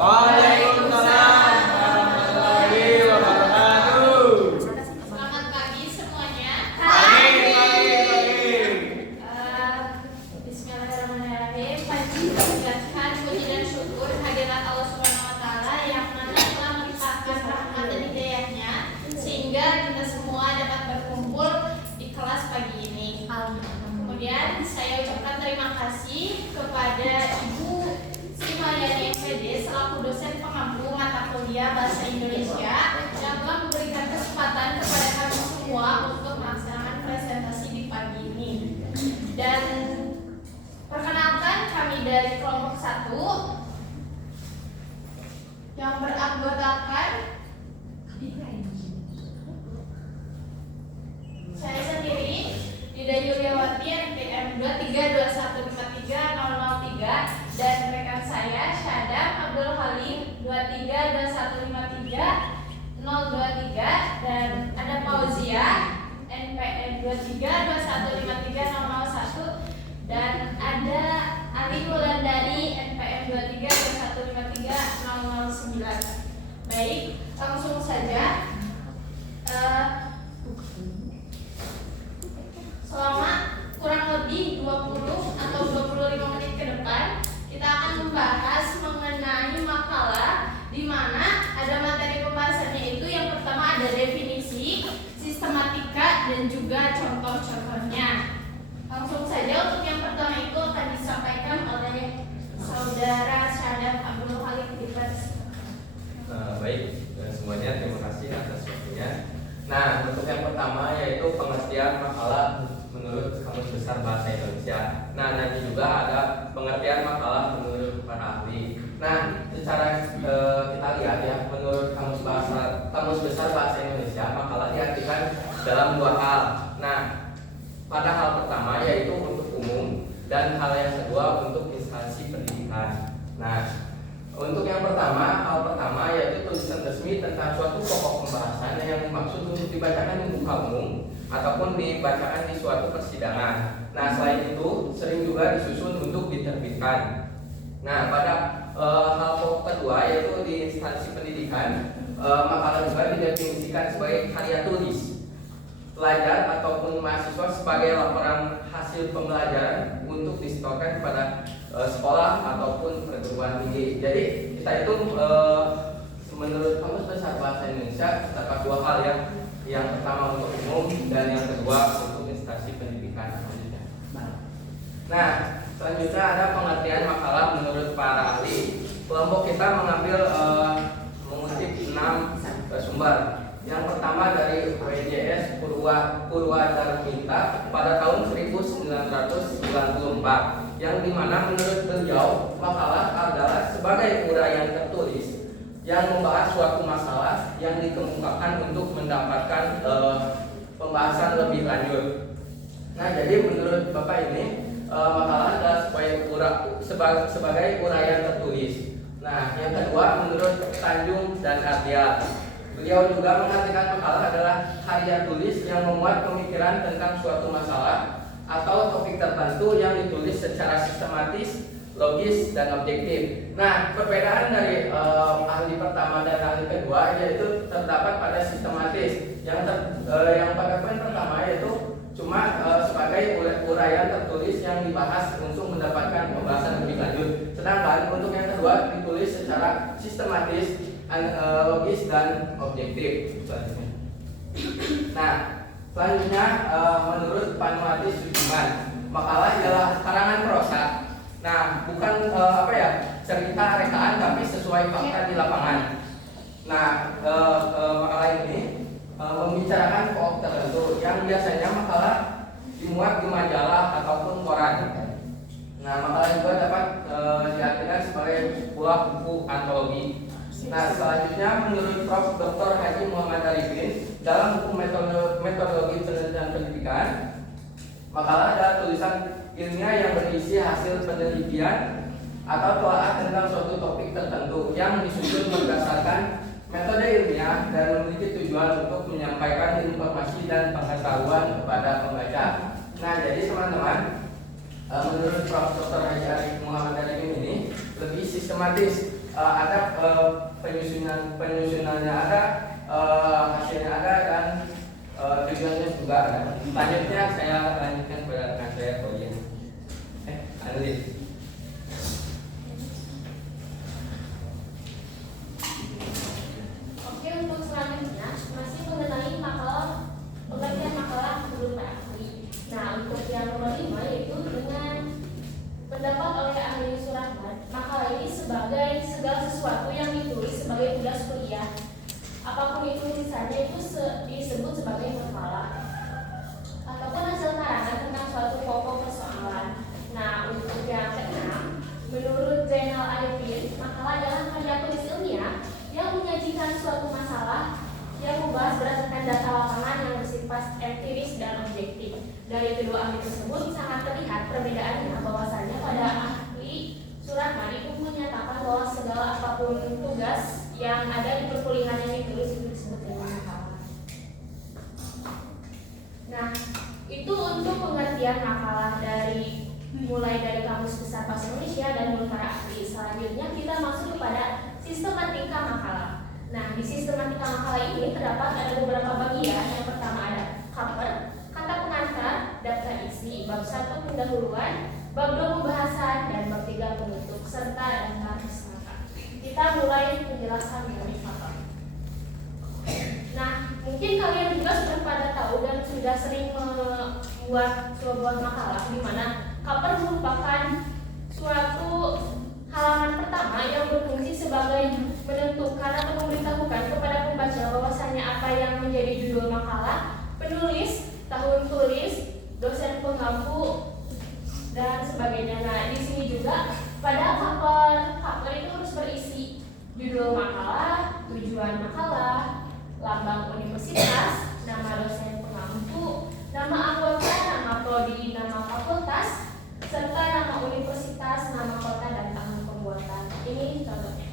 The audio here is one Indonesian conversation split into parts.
Waalaikumsalam warahmatullahi wabarakatuh. Selamat pagi semuanya. Pagi. Bismillahirrahmanirrahim. Pagi kita menjelaskan puji dan syukur hadirat Allah Subhanahu Wa Taala yang mana telah melimpahkan rahmat dan hidayahnya sehingga kita semua dapat berkumpul di kelas pagi ini. Kemudian saya ucapkan terima kasih kepada Ibu Sri Mariani SPD selaku dosen pengampu mata kuliah Bahasa Indonesia yang telah memberikan kesempatan kepada kami semua untuk melaksanakan presentasi di pagi ini. Dan perkenalkan kami dari kelompok 1 yang beranggotakan saya sendiri Dida Yuliawati NPM 232143003 dan rekan saya Syadam Abdul Halim 232153023 dan ada Fauzia NPM 232153001 dan ada Ali Wulandari NPM 232153009. Baik, langsung saja. Selama kurang lebih 20 atau 25 menit ke depan kita akan membahas mengenai makalah di mana ada materi pembahasannya itu yang pertama ada definisi, sistematika dan juga contoh-contohnya. Langsung saja untuk yang pertama itu akan disampaikan oleh saudara Syadam Abdul Halim. Baik, semuanya terima kasih atas waktunya. Nah, untuk yang pertama yaitu pengertian makalah menurut Kamus Besar Bahasa Indonesia. Nah, nanti juga ada pengertian makalah menurut para ahli. Nah, secara kita lihat ya, menurut Kamus Besar Bahasa Indonesia, makalah diartikan dalam dua hal. Nah, pada hal pertama yaitu untuk umum dan hal yang kedua untuk instansi pendidikan. Nah, untuk yang pertama, hal pertama yaitu tulisan resmi tentang suatu pokok pembahasan yang dimaksud untuk dibacakan di muka umum ataupun dibacakan di suatu persidangan. Nah, selain itu sering juga disusun untuk diterbitkan. Nah, pada hal pokok kedua yaitu di instansi pendidikan, makalah juga didefinisikan sebagai karya tulis pelajar ataupun mahasiswa sebagai laporan hasil pembelajaran untuk disetorkan kepada sekolah ataupun perguruan tinggi. Jadi kita itu menurut Kamus Besar Bahasa Indonesia terdapat dua hal yang pertama untuk umum dan yang kedua untuk instansi pendidikan. Nah, selanjutnya ada pengertian makalah menurut para ahli. Kelompok kita mengambil mengutip 6 sumber. Yang pertama dari WJS Purwadarminta pada tahun 1994, yang dimana menurut beliau makalah adalah sebagai uraian tertulis yang membahas suatu masalah yang dikemukakan untuk mendapatkan pembahasan lebih lanjut. Nah, jadi menurut Bapak ini makalah adalah sebagai uraian tertulis. Nah, yang kedua menurut Tanjung dan Ardial, beliau juga mengartikan makalah adalah karya tulis yang memuat pemikiran tentang suatu masalah atau topik tertentu yang ditulis secara sistematis, logis, dan objektif. Nah, perbedaan dari ahli pertama dan ahli kedua yaitu terdapat pada sistematis. Yang pada poin pertama yaitu cuma sebagai uraian tertulis yang dibahas untuk mendapatkan pembahasan lebih lanjut. Sedangkan untuk yang kedua ditulis secara sistematis, logis dan objektif. Nah, selanjutnya menurut Panuati Sudirman, makalah adalah karangan prosa. Nah, bukan cerita rekaan tapi sesuai fakta di lapangan. Nah, makalah ini membicarakan pokok tertentu yang biasanya makalah dimuat di majalah ataupun koran. Nah, makalah juga dapat diartikan sebagai sebuah buku antologi. Nah, selanjutnya menurut Prof. Dr. Haji Muhammad Arifin dalam buku metodologi penelitian pendidikan, makalah adalah tulisan ilmiah yang berisi hasil penelitian atau telaah tentang suatu topik tertentu yang disusun berdasarkan metode ilmiah dan memiliki tujuan untuk menyampaikan informasi dan pengetahuan kepada pembaca. Nah, jadi teman-teman, menurut Prof. Dr. Haji Muhammad Arifin ini lebih sistematis ada penyusunannya ada, hasilnya ada, dan tujuannya juga ada. Selanjutnya saya lanjutkan pada rekan saya Koyin. Anulin. Oke, untuk selanjutnya masih mengenai pengertian makalah menurut para ahli. Nah, untuk yang nomor 5 yaitu dengan pendapat oleh ahli Surahman, makalah ini sebagai segala sesuatu yang ditulis sebagai tugas kuliah. Apapun itu tulisannya itu disebut sebagai makalah ataupun hasil karangan tentang suatu pokok persoalan. Nah, untuk yang keenam, menurut Zainal Arifin, makalah adalah karya tulis ilmiah yang menyajikan suatu masalah yang membahas berdasarkan data lapangan yang bersifat empiris dan objektif. Dari kedua ahli tersebut sangat terlihat perbedaannya, bahwasannya pada ahli Surahman itu menyatakan bahwa segala apapun tugas yang ada di perkuliahan yang ditulis itu disebut dengan makalah. Nah, itu untuk pengertian makalah mulai dari Kamus Besar Bahasa Indonesia dan menurut para ahli. Selanjutnya kita masuk kepada sistematika makalah. Nah, di sistematika makalah ini terdapat ada beberapa bagian. Yang pertama ada cover, kata pengantar, daftar isi, bab 1 pendahuluan, bab 2 pembahasan, dan bab 3 penutup, serta daftar sangka. Kita mulai penjelasan dari cover. Nah, mungkin kalian juga sudah pada tahu dan sudah sering membuat sebuah makalah di mana cover merupakan suatu halaman pertama yang berfungsi sebagai menentukan atau memberitahukan kepada pembaca bahwasanya apa yang menjadi judul makalah, penulis, tahun tulis, dosen pengampu, dan sebagainya. Nah, di sini juga pada cover itu harus berisi judul makalah, tujuan makalah, lambang universitas, nama dosen pengampu, nama anggota, nama prodi, nama fakultas, serta nama universitas, nama kota, dan tahun pembuatan. Ini contohnya.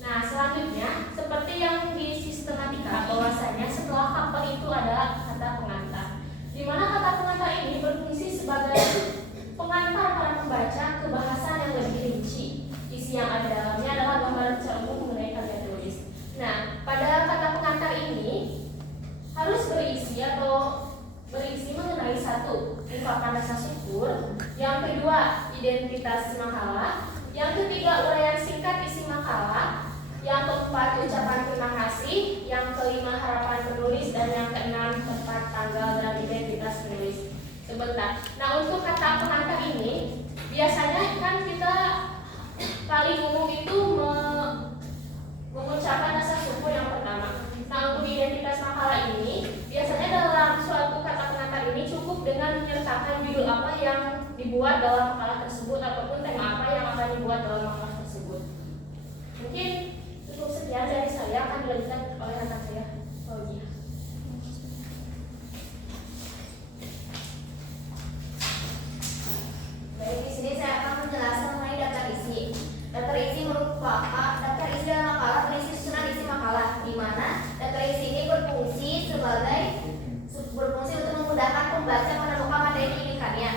Nah, selanjutnya seperti yang di sistematika, bahwasanya setelah cover itu ada kata pengantar, di mana kata pengantar ini berfungsi sebagai pengantar para pembaca ke bahasan yang lebih rinci. Isi yang ada dalamnya adalah gambaran secara umum mengenai karya tulis. Nah, pada kata pengantar ini harus berisi mengenai 1. Ungkapan rasa syukur, yang kedua identitas makalah, yang ketiga uraian singkat isi makalah, yang keempat ucapan terima kasih, yang kelima harapan penulis, dan yang keenam tempat, tanggal, dan identitas penulis. Sebentar. Nah, untuk kata pengantar ini biasanya kan kita kali umum itu mengucapkan rasa syukur yang pertama. Nah, untuk identitas makalah ini biasanya dalam suatu kata pengantar ini cukup dengan menyertakan judul apa yang dibuat dalam makalah tersebut ataupun tema apa yang akan dibuat dalam makalah tersebut. Mungkin cukup sekian dari saya, akan dilanjutkan oleh rekan saya, Fauzia. Baik, di sini saya akan menjelaskan mengenai daftar isi. Daftar isi merupakan daftar isi dalam makalah berisi susunan isi makalah, di mana daftar isi ini berfungsi untuk memudahkan pembaca menemukan materi didirikannya,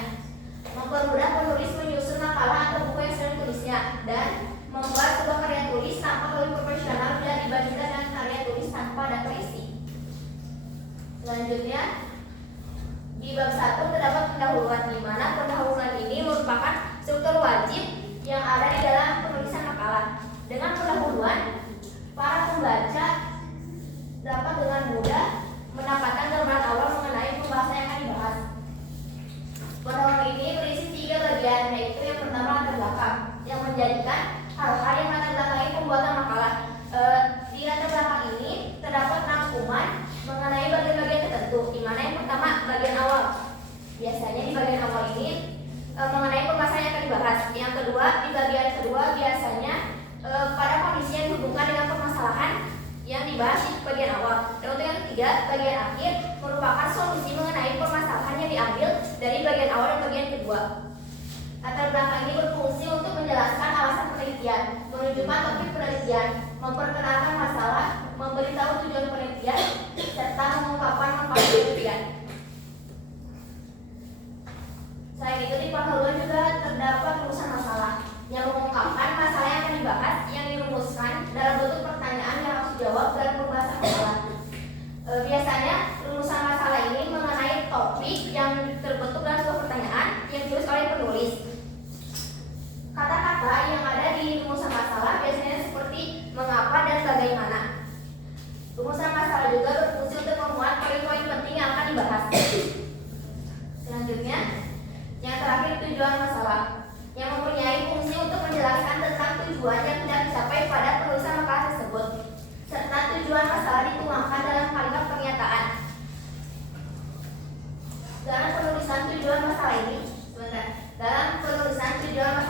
mempermudah penulis menyusun makalah atau buku yang sedang ditulisnya, dan membuat sebuah karya tulis tanpa lebih profesional bila dibandingkan dengan karya tulis tanpa daftar isi. Selanjutnya, di bab 1 terdapat pendahuluan, di mana pendahuluan ini merupakan struktur wajib yang ada di dalam penulisan makalah. Dengan pendahuluan, para pembaca dapat dengan mudah mendapatkan gambaran awal mengenai pembahasan yang akan dibahas. Pendahuluan ini berisi 3 bagian, yaitu yang pertama latar belakang, yang menjadikan hal-hal yang latar belakangi pembuatan makalah. Di latar belakang ini terdapat rangkuman mengenai bagian-bagian tertentu, di mana yang pertama bagian awal. Biasanya di bagian awal ini mengenai pembahasan yang akan dibahas. Yang kedua, di bagian kedua biasanya pada kondisi yang dihubungkan dengan permasalahan yang dibahas di bagian awal. Dan untuk yang ketiga, bagian akhir merupakan solusi mengenai permasalahan yang diambil dari bagian awal dan bagian kedua. Latar belakang ini berfungsi untuk menjelaskan alasan penelitian, menunjukkan topik penelitian, memperkenalkan masalah, memberitahu tujuan penelitian, serta mengungkapkan manfaat penelitian. Selain itu, di pendahuluan juga terdapat rumusan masalah yang mengungkapkan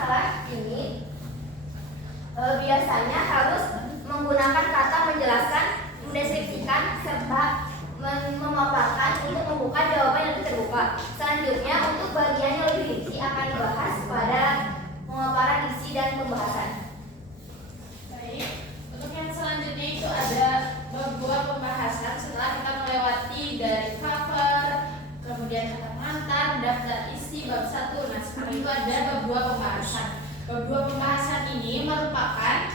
makalah ini biasanya harus menggunakan kata menjelaskan, mendeskripsikan, serta memaparkan untuk membuka jawaban yang terbuka. Selanjutnya, untuk bagian yang lebih rinci akan dibahas pada pemaparan isi dan pembahasan. Baik, untuk yang selanjutnya itu ada bab pembahasan. Setelah kita melewati dari cover, kemudian kata pengantar, daftar isi, bab 1. Nah, sekarang itu ada bab 2 pembahasan. Bab 2 pembahasan ini merupakan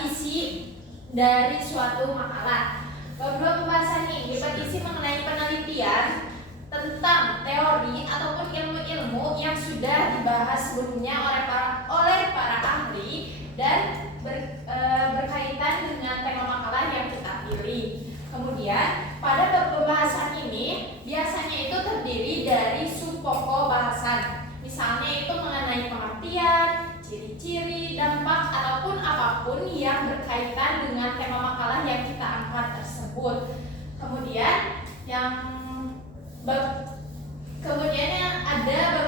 isi dari suatu makalah. Bab 2 pembahasan ini berisi mengenai penelitian tentang teori ataupun ilmu-ilmu yang sudah dibahas sebelumnya oleh para ahli dan berkaitan dengan tema makalah yang kita pilih. Kemudian pada bab pembahasan ini biasanya itu terdiri dari subpokok bahasan. Misalnya itu mengenai pengertian, ciri-ciri, dampak ataupun apapun yang berkaitan dengan tema makalah yang kita angkat tersebut. Kemudian ada bab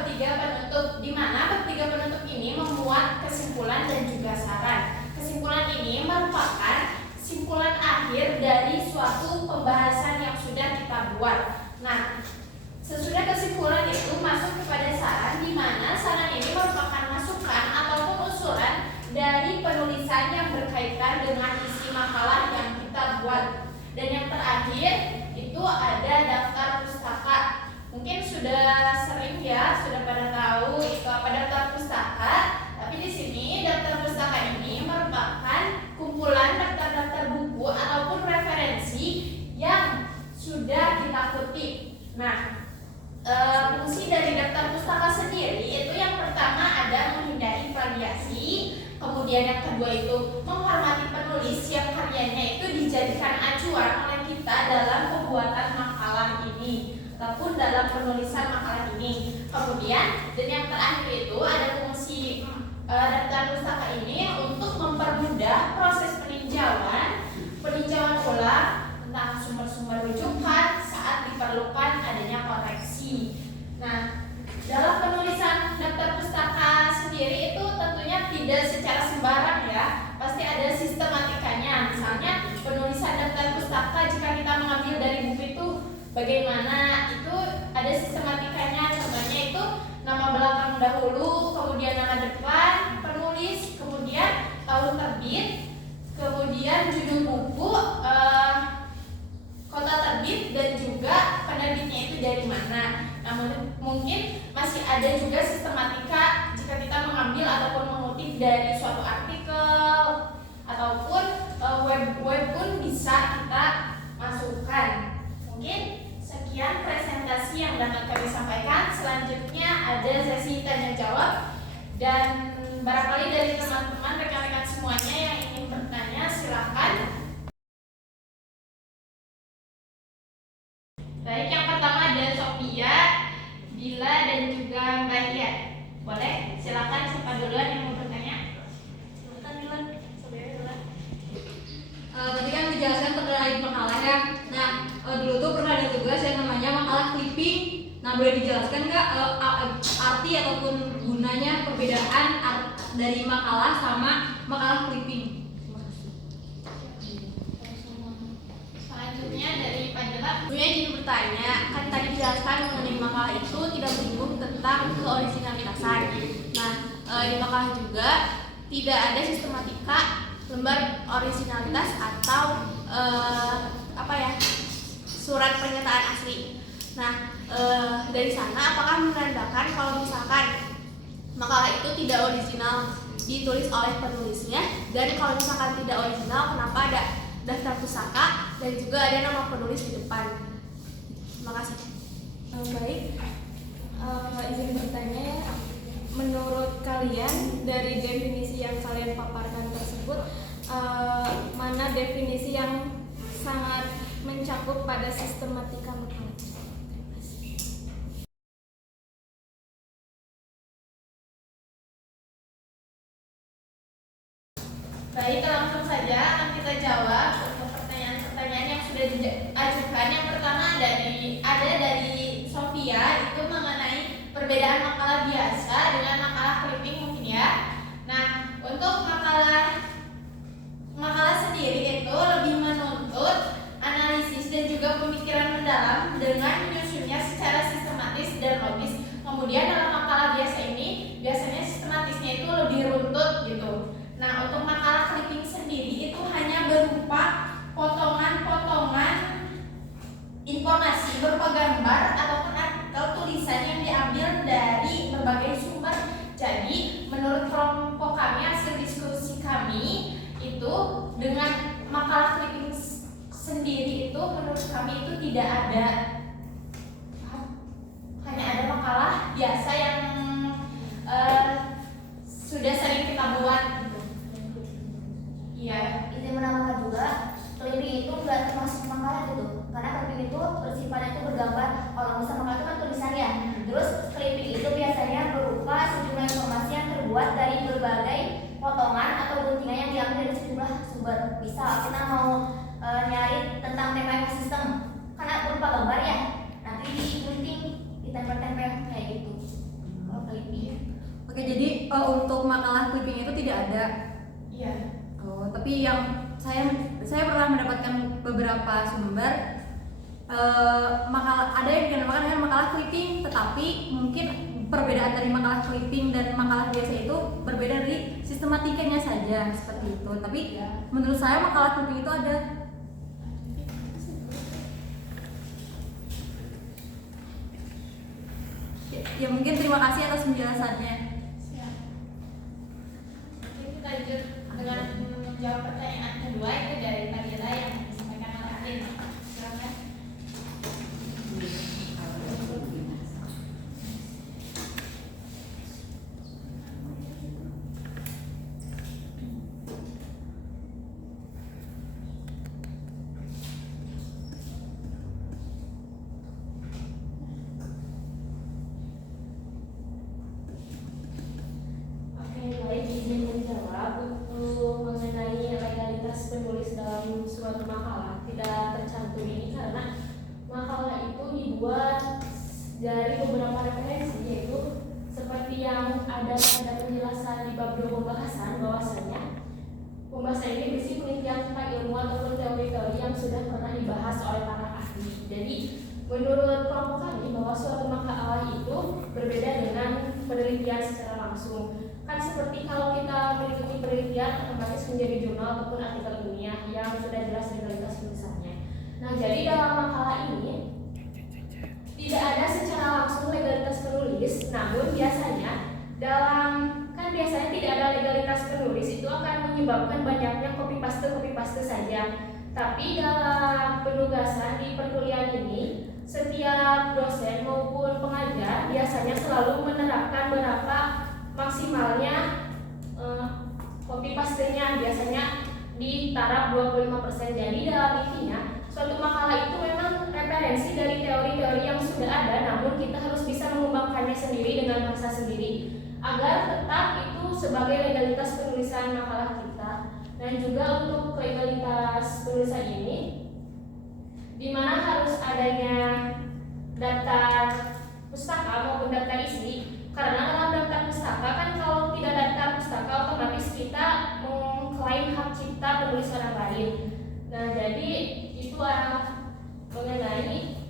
3 penutup, di mana bab 3 penutup ini memuat kesimpulan dan juga saran. Kesimpulan ini merupakan kesimpulan akhir dari suatu pembahasan yang sudah kita buat. Nah, sesudah kesimpulan itu masuk kepada saran, di mana saran ini merupakan masukan ataupun usulan dari penulisan yang berkaitan dengan isi makalah yang kita buat. Dan yang terakhir itu ada daftar pustaka. Mungkin sudah sering ya, sudah pada tahu itu apa daftar pustaka. Tapi di sini daftar pustaka ini merupakan kumpulan daftar-daftar buku ataupun referensi yang sudah kita kutip. Nah, fungsi dari daftar pustaka sendiri itu yang pertama ada menghindari plagiasi, kemudian yang kedua itu menghormati penulis yang karyanya itu dijadikan acuan oleh kita dalam pembuatan makalah ini ataupun dalam penulisan makalah ini. Kemudian dan yang terakhir itu ada fungsi daftar pustaka ini untuk mempermudah proses peninjauan ulang tentang sumber-sumber rujukan saat diperlukan adanya koreksi. Nah, dalam penulisan daftar pustaka sendiri itu tentunya tidak secara sembarang ya, pasti ada sistematikanya. Misalnya penulisan daftar pustaka jika kita mengambil dari buku itu bagaimana, itu ada sistematikanya. Contohnya itu nama belakang dahulu, kemudian nama depan penulis, kemudian tahun terbit, kemudian judul buku, kota terbit, dan juga penerbitnya itu dari mana. Namun mungkin masih ada juga sistematika jika kita mengambil ataupun mengutip dari suatu artikel ataupun web pun bisa kita masukkan. Mungkin sekian presentasi yang dapat kami sampaikan. Selanjutnya ada sesi tanya jawab, dan barangkali dari teman-teman rekan-rekan semuanya yang ingin bertanya silakan. Baik, yang pertama ada Sophia, Bila, dan juga Mbak Ia. Boleh, silakan siapa duluan yang mau bertanya? Silakan duluan, Sophia duluan. Tadi kan dijelaskan terkait makalah ya. Nah, dulu tuh pernah ada tugas yang namanya makalah clipping. Nah, boleh dijelaskan nggak arti ataupun gunanya perbedaan dari makalah sama makalah clipping? Selanjutnya dari Pak Jela. Saya ingin bertanya, kan tadi dijelaskan mengenai makalah itu tidak menyinggung tentang keorisinalitasan. Nah, di makalah juga tidak ada sistematika lembar orisinalitas atau surat pernyataan asli. Nah, dari sana apakah menandakan kalau misalkan makalah itu tidak orisinal ditulis oleh penulisnya, dan kalau misalkan tidak orisinal kenapa ada daftar pustaka dan juga ada nama penulis di depan? Terima kasih. Baik, izin bertanya ya. Menurut kalian dari definisi yang kalian paparkan tersebut, mana definisi yang sangat mencakup pada sistematika makalah? Baik, langsung saja akan kita jawab untuk pertanyaan-pertanyaan yang sudah diajukan. Yang pertama ada dari Sophia, itu mengenai perbedaan makalah biasa dengan makalah clipping mungkin ya. itu dengan makalah clipping sendiri itu menurut kami itu tidak ada, hanya ada makalah biasa yang sudah sering kita buat gitu. Iya. Izin menambahkan juga, clipping itu nggak termasuk makalah gitu, karena clipping itu bersifatnya itu bergambar. Kalau misalnya makalah itu kan tulisan ya. Terus clipping itu biasanya berupa sejumlah informasi yang terbuat dari berbagai potongan atau guntingan yang diambil dari sejumlah sumber. Misal kita mau nyari tentang tema ekosistem, karena berupa gambar ya, nanti digunting, ditempel-tempel kayak gitu. Kalau clipping. Oke, jadi untuk makalah clipping itu tidak ada. Iya. Oh, tapi yang saya pernah mendapatkan beberapa sumber makalah, ada yang dinamakan dengan makalah clipping, tetapi mungkin perbedaan dari makalah clipping dan makalah biasa itu berbeda dari sistematikanya saja seperti itu. Tapi menurut saya makalah clipping itu ada. Ya mungkin terima kasih atas penjelasannya. Siap. Mungkin kita lanjut dengan menjawab pertanyaan kedua itu dari Fadila yang disampaikan oleh Adin. Silakan. Baik, izin menjawab untuk mengenai legalitas penulis dalam suatu makalah tidak tercantum ini karena makalah itu dibuat dari beberapa referensi, yaitu seperti yang ada pada penjelasan di bab 2 pembahasan, bahwasanya pembahasan ini berisi penelitian tentang ilmu ataupun teori-teori yang sudah pernah dibahas oleh para ahli. Jadi menurut kelompok kami bahwa suatu makalah itu berbeda dengan penelitian secara langsung. Kan seperti kalau kita mengikuti penelitian otomatis menjadi jurnal ataupun artikel ilmiah yang sudah jelas legalitas tulisannya. Nah, jadi dalam makalah ini tidak ada secara langsung legalitas penulis, namun biasanya biasanya tidak ada legalitas penulis itu akan menyebabkan banyaknya copy paste saja. Tapi dalam penugasan di perkuliahan ini, setiap dosen maupun pengajar biasanya selalu menerapkan berapa maksimalnya copy pastenya, biasanya di taraf 25%. Jadi dalam intinya suatu makalah itu memang referensi dari teori-teori yang sudah ada, namun kita harus bisa mengembangkannya sendiri dengan bahasa sendiri agar tetap itu sebagai legalitas penulisan makalah kita. Dan juga untuk legalitas penulisan ini, di mana harus adanya daftar pustaka maupun daftar isi. Karena dalam daftar pustaka kan kalau tidak daftar pustaka otomatis kita mengklaim hak cipta penulis orang lain. Nah, jadi itu mengenai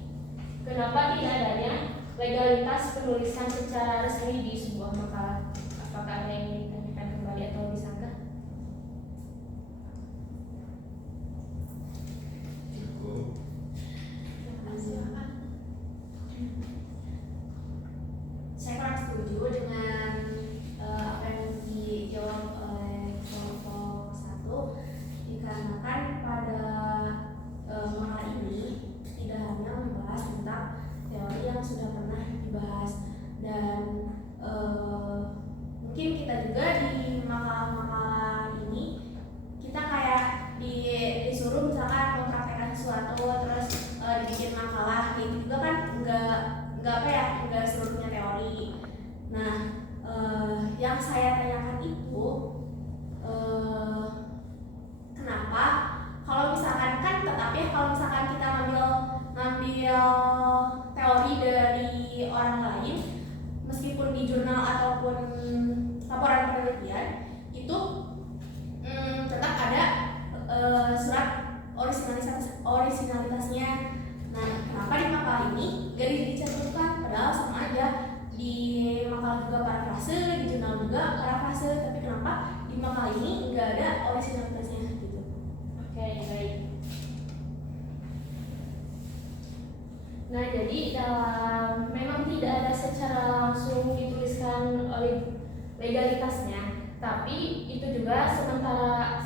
kenapa tidak adanya legalitas penulisan secara resmi di sebuah makalah. Apakah ada yang ingin ditanyakan kembali atau disangka? Silakan. Saya kurang setuju dengan apa yang dijawab oleh kelompok 1, dikarenakan pada makalah ini tidak hanya membahas tentang teori yang sudah pernah dibahas, dan mungkin kita juga di makalah-makalah ini kita kayak disuruh misalkan mempraktekkan sesuatu terus dibikin makalah, itu juga kan nggak seluruhnya teori. Nah, yang saya tanyakan itu kenapa kalau misalkan kan tetap ya, kalau misalkan kita ngambil teori dari orang lain meskipun di jurnal ataupun laporan penelitian itu tetap ada surat originalitasnya. Nah, kenapa di makalah ini gak dicantumkan? Padahal sama aja, di makalah juga parafrase, di jurnal juga parafrase, tapi kenapa di makalah ini nggak ada originalitasnya gitu? Oke, baik. Nah, jadi memang tidak ada secara langsung dituliskan oleh legalitasnya, tapi itu juga sementara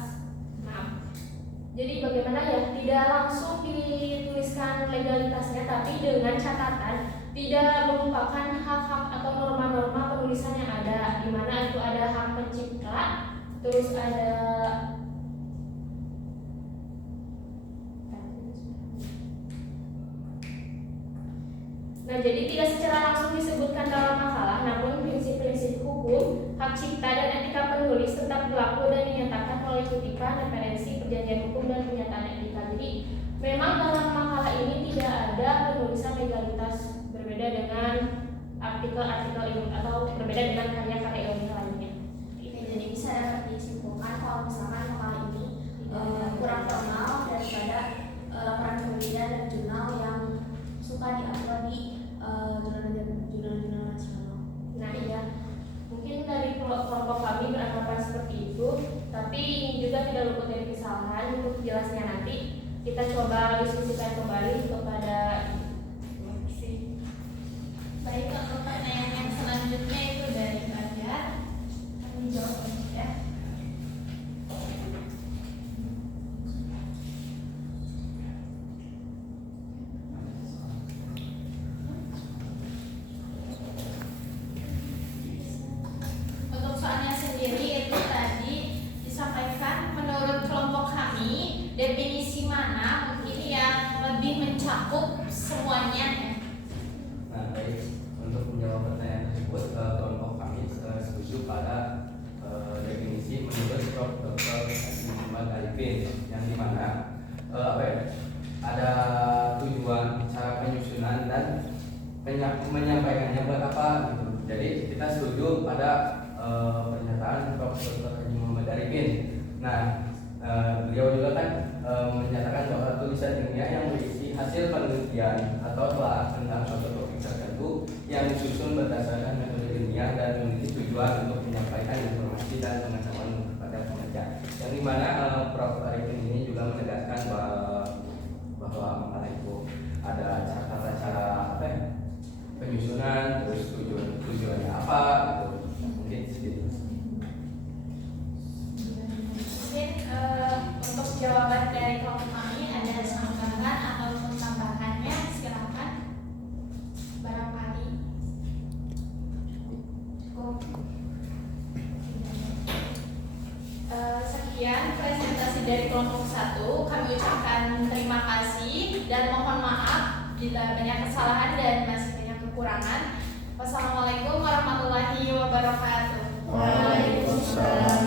Jadi bagaimana ya, tidak langsung dituliskan legalitasnya, tapi dengan catatan tidak melupakan hak-hak atau norma-norma penulisan yang ada, di mana itu ada hak pencipta, terus ada Nah, jadi tidak secara langsung disebutkan dalam makalah, namun prinsip-prinsip hukum, hak cipta dan etika penulis tetap berlaku dan dinyatakan oleh Kutipan, Referensi, Perjanjian Hukum, dan Pernyataan Etika. Jadi, memang dalam makalah ini tidak ada penulisan legalitas, berbeda dengan artikel-artikel ini atau berbeda dengan karya-karya ilmiah lainnya. Oke, jadi bisa dapat disimpulkan kalau misalkan makalah ini kurang formal daripada laporan penelitian dan jurnal yang suka diupload di jurnal-jurnal nasional. Nah, iya, mungkin dari kelompok kami beranggapan seperti itu, tapi ini juga tidak luput dari kesalahan. Untuk jelasnya nanti kita coba diskusikan kembali kepada Baik, untuk pertanyaan yang selanjutnya itu dari Fajar. Kami jawab ya. Untuk soalnya sendiri itu tadi disampaikan menurut kelompok kami definisi mana mungkin yang lebih mencakup semuanya ya. Nah, baik, untuk menjawab pertanyaan tersebut, kelompok kami setuju pada definisi menurut Prof. Dr. Haji Muhammad Arifin, yang dimana ada tujuan, cara penyusunan dan menyampaikannya buat apa gitu. Jadi kita setuju pada pernyataan Prof. Dr. Haji Muhammad Arifin. Nah, beliau juga kan menyatakan bahwa tulisan ilmiah yang berisi hasil penelitian atau telah tentang suatu topik tertentu yang disusun berdasarkan metode ilmiah dan memiliki tujuan untuk menyampaikan informasi dan pengetahuan kepada pembaca. Yang dimana Prof. Arifin ini juga menegaskan bahwa makalah itu ada cara penyusunan, terus tujuannya apa, gitu. Mungkin segitu. Mungkin untuk jawaban dari kelompok kami ada tambahan ataupun tambahannya, silakan barangkali. Sekian presentasi dari kelompok 1. Kami ucapkan terima kasih dan mohon maaf bila banyak kesalahan dan masih banyak kekurangan. Wassalamualaikum warahmatullahi wabarakatuh. Waalaikumsalam.